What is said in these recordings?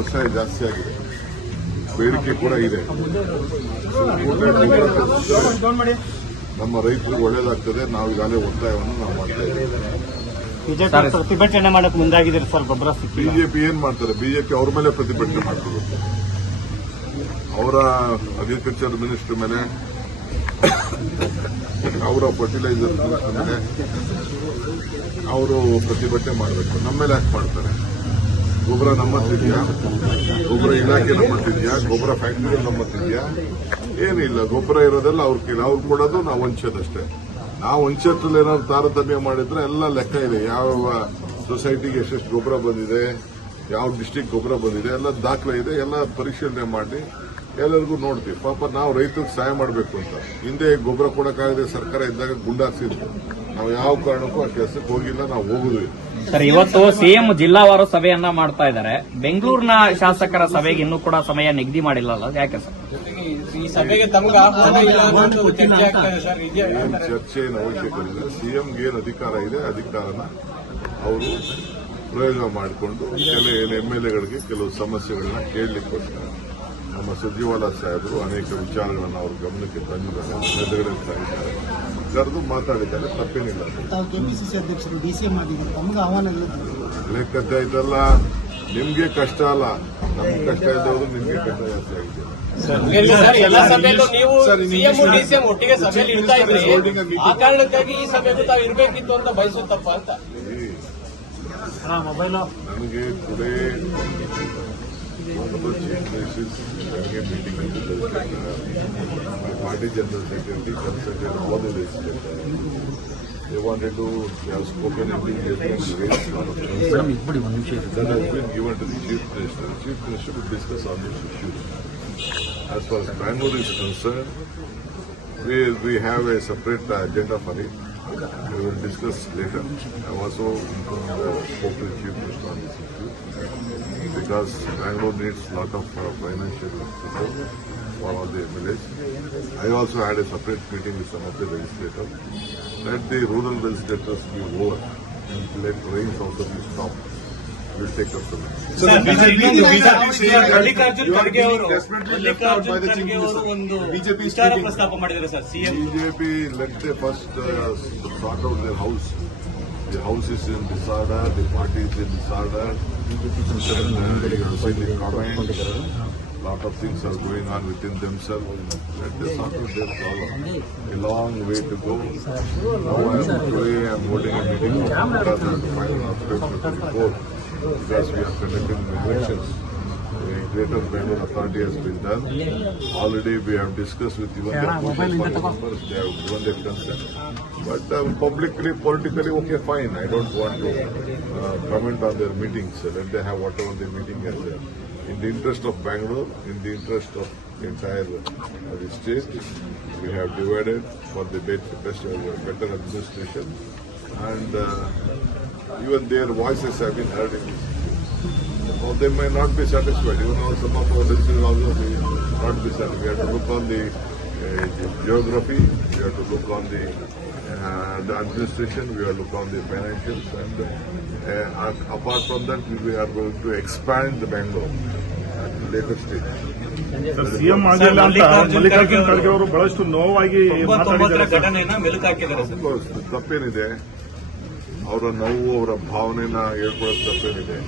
ವ್ಯವಸಾಯ ಜಾಸ್ತಿ ಆಗಿದೆ, ಬೇಡಿಕೆ ಕೂಡ ಇದೆ. ನಮ್ಮ ರೈತರಿಗೆ ಒಳ್ಳೇದಾಗ್ತದೆ. ನಾವು ಈಗಾಗಲೇ ಒತ್ತಾಯವನ್ನು ನಾವು ಮಾಡ್ತಾ ಇದ್ದೀವಿ. ಪ್ರತಿಭಟನೆ ಮಾಡಕ್ಕೆ ಮುಂದಾಗಿದ್ದೀರಿ ಸರ್. ಗೊಬ್ಬರ ಬಿಜೆಪಿ ಏನ್ ಮಾಡ್ತಾರೆ? ಬಿಜೆಪಿ ಅವ್ರ ಮೇಲೆ ಪ್ರತಿಭಟನೆ ಮಾಡ್ತಾರೆ. ಅವರ ಅಗ್ರಿಕಲ್ಚರ್ ಮಿನಿಸ್ಟರ್ ಮೇಲೆ, ಅವರ ಫರ್ಟಿಲೈಸರ್ ಮಿನಿಸ್ಟರ್ ಮೇಲೆ ಅವರು ಪ್ರತಿಭಟನೆ ಮಾಡಬೇಕು. ನಮ್ಮ ಮೇಲೆ ಯಾಕೆ ಮಾಡ್ತಾರೆ? ಗೊಬ್ಬರ ನಮ್ಮತ್ತಿದೆಯಾ? ಗೊಬ್ಬರ ಇಲಾಖೆ ನಮ್ಮತ್ತಿದೆಯಾ? ಗೊಬ್ಬರ ಫ್ಯಾಕ್ಟರಿ ನಮ್ಮತ್ತಿದೆಯಾ? ಏನಿಲ್ಲ. ಗೊಬ್ಬರ ಇರೋದೆಲ್ಲ ಅವ್ರ ಕೈಲಿ, ಅವ್ರು ಕೊಡೋದು ನಾವು ಹಂಚೋದಷ್ಟೇ. ನಾವು ಹಂಚೋದ್ರಲ್ಲಿ ಏನಾದ್ರು ತಾರತಮ್ಯ ಮಾಡಿದ್ರೆ ಎಲ್ಲ ಲೆಕ್ಕ ಇದೆ. ಯಾವ ಸೊಸೈಟಿಗೆ ಎಷ್ಟೆಷ್ಟು ಗೊಬ್ಬರ ಬಂದಿದೆ, ಯಾವ ಡಿಸ್ಟಿಕ್ ಗೊಬ್ಬರ ಬಂದಿದೆ, ಎಲ್ಲ ದಾಖಲೆ ಇದೆ. ಎಲ್ಲ ಪರಿಶೀಲನೆ ಮಾಡಿ ಎಲ್ಲರಿಗೂ ನೋಡ್ತೀವಿ. ಪಾಪ ನಾವು ರೈತರಿಗೆ ಸಹಾಯ ಮಾಡಬೇಕು ಅಂತ ಹಿಂದೆ ಗೊಬ್ಬರ ಕೊಡಕ್ಕಾಗದೆ ಸರ್ಕಾರ ಇದ್ದಾಗ ಗುಂಡಾರಿಸಿದ್ರು. ನಾವು ಯಾವ ಕಾರಣಕ್ಕೂ ಆ ಕೆಲಸಕ್ಕೆ ಹೋಗಿಲ್ಲ, ನಾವು ಹೋಗುದು. ಸರ್, ಇವತ್ತು ಸಿಎಂ ಜಿಲ್ಲಾವಾರು ಸಭೆಯನ್ನ ಮಾಡ್ತಾ ಇದ್ದಾರೆ. ಬೆಂಗಳೂರಿನ ಶಾಸಕರ ಸಭೆಗೆ ಇನ್ನೂ ಕೂಡ ಸಮಯ ನಿಗದಿ ಮಾಡಿಲ್ಲಲ್ಲ, ಯಾಕೆ ಸರ್? ಈ ಸಭೆಗೆ ತಮಗೆ ಆಹ್ವಾನ ಇಲ್ಲ ಅನ್ನೋದು ಚರ್ಚೆ ಆಗ್ತದೆ ಸರ್. ಏನು ಚರ್ಚೆ ಏನು ಅವಶ್ಯಕತೆ ಇಲ್ಲ. ಸಿಎಂಗೆ ಏನು ಅಧಿಕಾರ ಇದೆ, ಅಧಿಕಾರನ ಅವರು ಪ್ರಯೋಗ ಮಾಡಿಕೊಂಡು ಕೆಲವು ಎಂಎಲ್ಎಗಳಿಗೆ ಕೆಲವು ಸಮಸ್ಯೆಗಳನ್ನ ಕೇಳಲಿಕ್ಕೋಸ್ಕರ ನಮ್ಮ ಸಚಿವಾಲಯ ಸಾಹೇಬರು ಅನೇಕ ವಿಚಾರಗಳನ್ನು ಅವ್ರ ಗಮನಕ್ಕೆ ತಂದಿದ್ದಾರೆ, ಎದುರುಗಡೆ ತಂದಿದ್ದಾರೆ, ಕರೆದು ಮಾತಾಡಿದ್ದಾರೆ. ತಪ್ಪೇನಿಲ್ಲ. ಕೆಪಿಸಿಸಿ ಅಧ್ಯಕ್ಷರು ಡಿಸಿಎಂ ಆಗಿದ್ದಾರೆ, ತಮಗೆ ಆಹ್ವಾನ ಇಲ್ಲ. ಲೆಕ್ಕದ್ದೆ ಆಯ್ತಲ್ಲ. ನಿಮ್ಗೆ ಕಷ್ಟ ಅಲ್ಲ, ನಮ್ಗೆ ಕಷ್ಟ ಇದ್ದವರು ನಿಮ್ಗೆ ಕಷ್ಟ ಜಾಸ್ತಿ ಆಗಿದೆ. ಎಲ್ಲ ಸಭೆಯಲ್ಲೂ ನೀವು ಸಿಎಂ ಡಿಸಿಎಂ ಒಟ್ಟಿಗೆ ಸಭೆಯಲ್ಲಿ ಇರ್ತಾ ಇದ್ರಿ. ಆ ಕಾರಣಕ್ಕಾಗಿ ಈ ಸಭೆಗೂ ತಾವು ಇರಬೇಕಿತ್ತು ಅಂತ ಬಯಸುತ್ತಪ್ಪ ಅಂತ. ನನಗೆ today meeting with my party general secretary consulted all the legislators. They wanted to, they have spoken in detail and raised a lot of concerns that has been given to the Chief Minister. The Chief Minister will discuss on this issue. As far as Bangalore is concerned, we have a separate agenda for it. We will discuss later. I have also spoke to the Chief Minister on this issue because Bangalore needs a lot of financial support for all the MLAs. I also had a separate meeting with some of the legislators. Let the rural legislators be over and let rains also be stopped. We will take up the Mallikarjun Kharge ಅವರು ಒಂದು ವಿಚಾರ ಪ್ರಸ್ತಾಪ ಮಾಡಿದ್ದಾರೆ sir. CM BJP let the first sort out their house. The house is in disorder, the party is in disorder. A lot of things are going on within themselves. Let them sort out their problem. A long way to go. Now today I am holding a meeting to final aspect of the report because we are conducting elections. The Greater Bangalore Authority has been done. Already we have discussed with even the members. They have given their consent. But publicly, politically, okay, fine. I don't want to comment on their meetings. Let them have whatever their meeting is there. In the interest of Bangalore, in the interest of the entire the state, we have divided for the better administration. And even their voices have been heard in this. Or they may not be satisfied. Even though some of our decisions also may not be satisfied. We have to look on the geography, we have to look on the administration, we have to look on the financials, and apart from that, we are going to expand the Bangalore at a later stage. CM ಆಗಿಲ್ಲ ಅಂತ ಮಲ್ಲಿಕಾರ್ಜುನ್ ಖರ್ಗೆ ಅವರು ಬಹಳಷ್ಟು ನೋವಾಗಿ ತಪ್ಪೇನಿದೆ? ಅವರ ನೋವು, ಅವರ ಭಾವನೆನ ಹೇಳ್ಕೊಳ್ಳೋದು ತಪ್ಪೇನಿದೆ?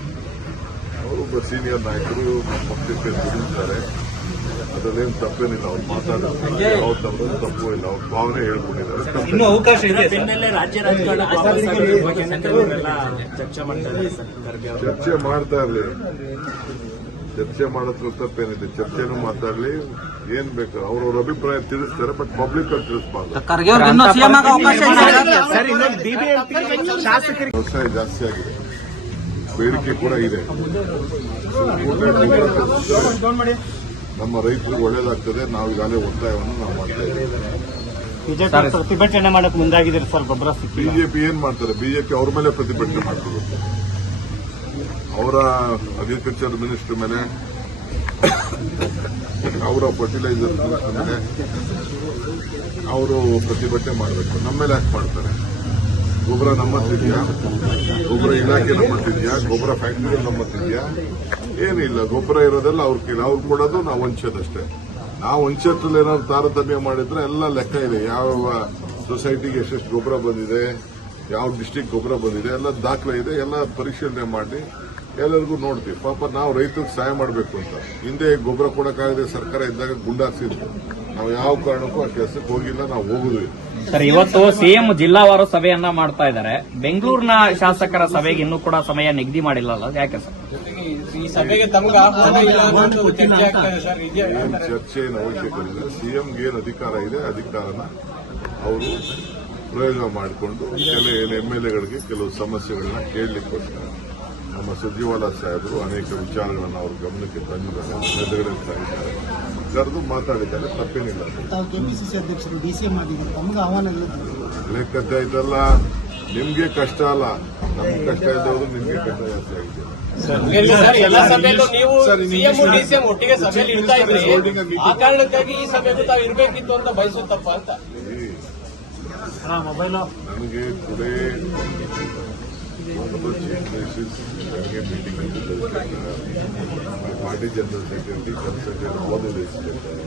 ಅವರೊಬ್ಬ ಸೀನಿಯರ್ ನಾಯಕರು ನಮ್ಮ ಪಕ್ಷಕ್ಕೆ ದುಡಿತಾರೆ, ಅದರಲ್ಲೇನು ತಪ್ಪೇನಿಲ್ಲ. ಅವ್ರು ಮಾತಾಡೋದು ಯಾವ ತಪ್ಪು ಇಲ್ಲ, ಅವ್ರ ಭಾವನೆ ಹೇಳ್ಕೊಂಡಿದ್ದಾರೆ. ಇನ್ನೂ ಅವಕಾಶ ಇದೆ. ಚರ್ಚೆ ಮಾಡ್ತಾ ಇರಲಿ, ಚರ್ಚೆ ಮಾಡೋದ್ರ ತಪ್ಪೇನಿದೆ? ಚರ್ಚೆನೂ ಮಾತಾಡಲಿ, ಏನ್ ಬೇಕು ಅವ್ರವ್ರ ಅಭಿಪ್ರಾಯ ತಿಳಿಸ್ತಾರೆ. ಬಟ್ ಪಬ್ಲಿಕ್ ಅಲ್ಲಿ ತಿಳಿಸಬಾರ್ದು. ವ್ಯವಸಾಯ ಜಾಸ್ತಿ ಆಗಿದೆ, ಬೇಡಿಕೆ ಕೂಡ ಇದೆ. ನಮ್ಮ ರೈತರಿಗೆ ಒಳ್ಳೇದಾಗ್ತದೆ. ನಾವು ಈಗಾಗಲೇ ಒತ್ತಾಯವನ್ನು ನಾವು ಮಾಡ್ತಾ ಇದ್ದೀವಿ. ಪ್ರತಿಭಟನೆ ಮಾಡಕ್ಕೆ ಮುಂದಾಗಿದ್ದೀರಿ ಸರ್. ಗೊಬ್ಬರ ಬಿಜೆಪಿ ಏನ್ ಮಾಡ್ತಾರೆ? ಬಿಜೆಪಿ ಅವ್ರ ಮೇಲೆ ಪ್ರತಿಭಟನೆ ಮಾಡ್ತಾರೆ. ಅವರ ಅಗ್ರಿಕಲ್ಚರ್ ಮಿನಿಸ್ಟರ್ ಮೇಲೆ, ಅವರ ಫರ್ಟಿಲೈಸರ್ ಮಿನಿಸ್ಟರ್ ಮೇಲೆ ಅವರು ಪ್ರತಿಭಟನೆ ಮಾಡಬೇಕು. ನಮ್ಮ ಮೇಲೆ ಯಾಕೆ ಮಾಡ್ತಾರೆ? ಗೊಬ್ಬರ ನಮ್ಮತ್ತಿದೆಯಾ? ಗೊಬ್ಬರ ಇಲಾಖೆ ನಮ್ಮತ್ತಿದೆಯಾ? ಗೊಬ್ಬರ ಫ್ಯಾಕ್ಟರಿ ನಮ್ಮತ್ತಿದೆಯಾ? ಏನಿಲ್ಲ, ಗೊಬ್ಬರ ಇರೋದೆಲ್ಲ ಅವ್ರು ಕೊಡೋದು ನಾವು ಹಂಚೋದಷ್ಟೇ. ನಾವು ಹಂಚೋದ್ರಲ್ಲಿ ಏನಾದ್ರು ತಾರತಮ್ಯ ಮಾಡಿದ್ರೆ ಎಲ್ಲ ಲೆಕ್ಕ ಇದೆ. ಯಾವ ಸೊಸೈಟಿಗೆ ಎಷ್ಟೆಷ್ಟು ಗೊಬ್ಬರ ಬಂದಿದೆ, ಯಾವ ಡಿಸ್ಟಿಕ್ ಗೊಬ್ಬರ ಬಂದಿದೆ, ಎಲ್ಲ ದಾಖಲೆ ಇದೆ. ಎಲ್ಲ ಪರಿಶೀಲನೆ ಮಾಡಿ ಎಲ್ಲರಿಗೂ ನೋಡ್ತೀವಿ. ಪಾಪ ನಾವು ರೈತರಿಗೆ ಸಹಾಯ ಮಾಡಬೇಕು ಅಂತ ಹಿಂದೆ ಗೊಬ್ಬರ ಕೊಡಕ್ಕಾಗದೆ ಸರ್ಕಾರ ಇದ್ದಾಗ ಗುಂಡಾರಿಸಿದ್ರು. ನಾವು ಯಾವ ಕಾರಣಕ್ಕೂ ಆ ಕೆಲಸಕ್ಕೆ ಹೋಗಿಲ್ಲ, ನಾವು ಹೋಗುದು. ಸರ್, ಇವತ್ತು ಸಿಎಂ ಜಿಲ್ಲಾವಾರು ಸಭೆಯನ್ನ ಮಾಡ್ತಾ ಇದ್ದಾರೆ. ಬೆಂಗಳೂರಿನ ಶಾಸಕರ ಸಭೆಗೆ ಇನ್ನೂ ಕೂಡ ಸಮಯ ನಿಗದಿ ಮಾಡಿಲ್ಲಲ್ಲ, ಯಾಕೆ ಸರ್? ಈ ಸಭೆಗೆ ತಮಗೆ ಆಹ್ವಾನ ಇಲ್ಲ ಅನ್ನೋದು ಚರ್ಚೆ ಆಗ್ತಾ ಇದೆ ಸರ್. ಏನ್ ಚರ್ಚೆ ಏನು ಅವಶ್ಯಕತೆ ಇಲ್ಲ. ಸಿಎಂಗೆ ಏನು ಅಧಿಕಾರ ಇದೆ, ಅಧಿಕಾರನ ಅವರು ಪ್ರಯೋಗ ಮಾಡಿಕೊಂಡು ಕೆಲವು MLAಗಳಿಗೆ ಕೆಲವು ಸಮಸ್ಯೆಗಳನ್ನ ಕೇಳಲಿಕ್ಕೋಸ್ಕರ ನಮ್ಮ ಸಚಿವಾಲಯ ಸಾಹೇಬರು ಅನೇಕ ವಿಚಾರಗಳನ್ನು ಅವ್ರ ಗಮನಕ್ಕೆ ತಂದಿದ್ದಾರೆ, ಮೆದುಳಿಗೆ ತಂದಿದ್ದಾರೆ, ಕರೆದು ಮಾತಾಡಿದ್ದಾರೆ. ತಪ್ಪೇನಿಲ್ಲ. ತಾವು ಕೆಪಿಸಿಸಿ ಅಧ್ಯಕ್ಷರು ಡಿಸಿಎಂ ಆಗಿದ್ದಾರೆ, ತಮಗೆ ಆಹ್ವಾನ ಇಲ್ಲ. ಲೆಕ್ಕತೆ ಆಯ್ತಲ್ಲ, ನಿಮ್ಗೆ ಕಷ್ಟ ಅಲ್ಲ, ನಮ್ಗೆ ಕಷ್ಟ ಇದ್ದವರು ನಿಮ್ಗೆ ಕಷ್ಟ ಜಾಸ್ತಿ ಆಗಿದೆ. ಎಲ್ಲ ಸಭೆಯಲ್ಲೂ ನೀವು ಸಿಎಂ ಡಿಸಿಎಂ ಒಟ್ಟಿಗೆ ಸಭೆಯಲ್ಲಿ ಇರ್ತಾ ಇದ್ರಿ. ಆ ಕಾರಣಕ್ಕಾಗಿ ಈ ಸಭೆಗೂ ತಾವು ಇರಬೇಕಿತ್ತು ಅಂತ ಬಯಸುತ್ತಪ್ಪ ಅಂತ. ನನಗೆ today one of the chief ministers having a meeting with the legislature. My party general secretary consulted all the legislators.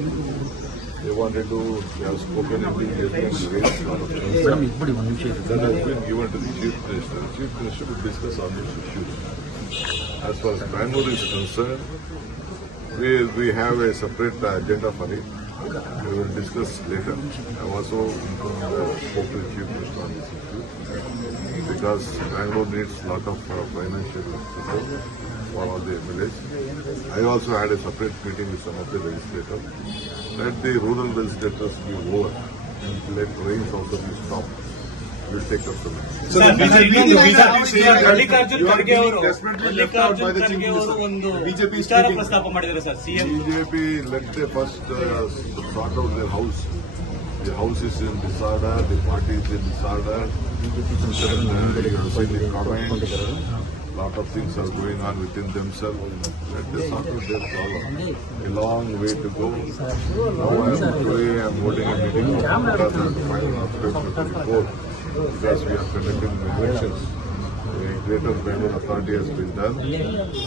They wanted to, they have spoken in the raised a lot of concerns that has been given to the chief minister. The chief minister will discuss on this issue. As far as Bangalore is concerned, we have a separate agenda for it. We will discuss later. I also spoke to the chief minister on this issue because Bangalore needs a lot of financial support for all the MLAs. I also had a separate meeting with some of the legislators. Let the rural legislators be over and let rains also be stopped. We will take up the Mallikarjun Kharge ಅವರು ಒಂದು ವಿಚಾರ ಪ್ರಸ್ತಾಪ ಮಾಡಿದ್ದಾರೆ sir. CM BJP let the first sort out their house. The house is in disorder, the party is in disorder. You have seen the comment. Lot of things are going on within themselves. Let them sort out their problem. A long way to go. Now today I am holding a meeting on 2024 because we are conducting elections. The Greater Bangalore Authority has been done.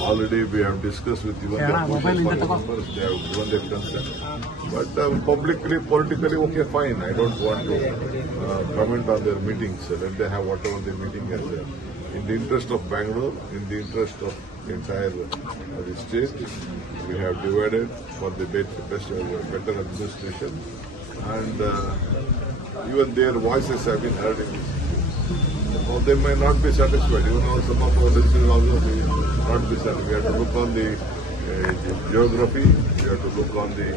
Already we have discussed with even the members, they have given their consent. But publicly, politically, okay, fine. I don't want to comment on their meetings. Let them have whatever their meeting is. In the interest of Bangalore, in the interest of the entire the state, we have divided for the better administration. And even their voices have been heard in this. Or they may not be satisfied. Even though some of our decisions also may not be satisfied. We have to look on the geography, we have to look on the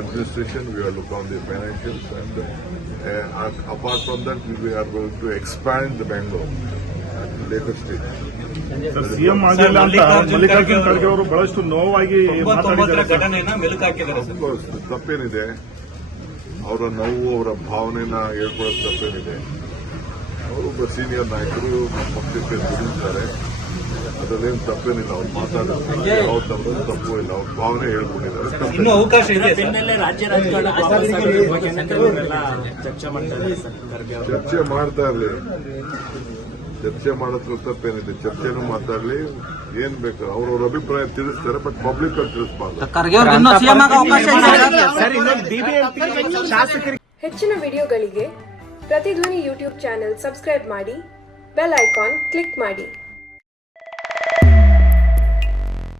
administration, we have to look on the financials, and apart from that, we are going to expand the Bangalore at a later stage. CM ಆಗಿಲ್ಲ ಅಂತ ಮಲ್ಲಿಕಾರ್ಜುನ್ ಖರ್ಗೆ ಅವರು ಬಹಳಷ್ಟು ನೋವಾಗಿ ಮಾತಾಡಿದ್ದಾರೆ. ಘಟನೆಯನ್ನ ಮೆಲುಕು ಹಾಕಿದ್ದಾರೆ sir. Of course, ತಪ್ಪೇನಿದೆ, ಅವರ ನೋವು, ಅವರ ಭಾವನೆನ ಹೇಳ್ಕೊಳ್ಳೋದು ತಪ್ಪೇನಿದೆ. ಅವರೊಬ್ಬ ಸೀನಿಯರ್ ನಾಯಕರು ನಮ್ಮ ಪಕ್ಷಕ್ಕೆ ದುಡಿತಾರೆ, ಅದರಲ್ಲೇನು ತಪ್ಪೇನಿಲ್ಲ. ಅವ್ರು ಮಾತಾಡೋದು ಯಾವ ತಪ್ಪು ಇಲ್ಲ, ಅವ್ರ ಭಾವನೆ ಹೇಳ್ಕೊಂಡಿದ್ದಾರೆ. ಇನ್ನೂ ಅವಕಾಶ ಇದೆ. ಚರ್ಚೆ ಮಾಡ್ತಾ ಇರಲಿ, ಚರ್ಚೆ ಮಾಡೋದ್ರ ತಪ್ಪೇನಿದೆ. ಚರ್ಚೆನೂ ಮಾತಾಡ್ಲಿ, ಏನ್ ಬೇಕು ಅವ್ರವ್ರ ಅಭಿಪ್ರಾಯ ತಿಳಿಸ್ತಾರೆ, ಬಟ್ ಪಬ್ಲಿಕ್ ಅಲ್ಲಿ ತಿಳಿಸಬಾರ್ದು. ಹೆಚ್ಚಿನ ವಿಡಿಯೋಗಳಿಗೆ ಪ್ರತಿಧ್ವನಿ ಯೂಟ್ಯೂಬ್ ಚಾನೆಲ್ ಸಬ್ಸ್ಕ್ರೈಬ್ ಮಾಡಿ, ಬೆಲ್ ಐಕಾನ್ ಕ್ಲಿಕ್ ಮಾಡಿ.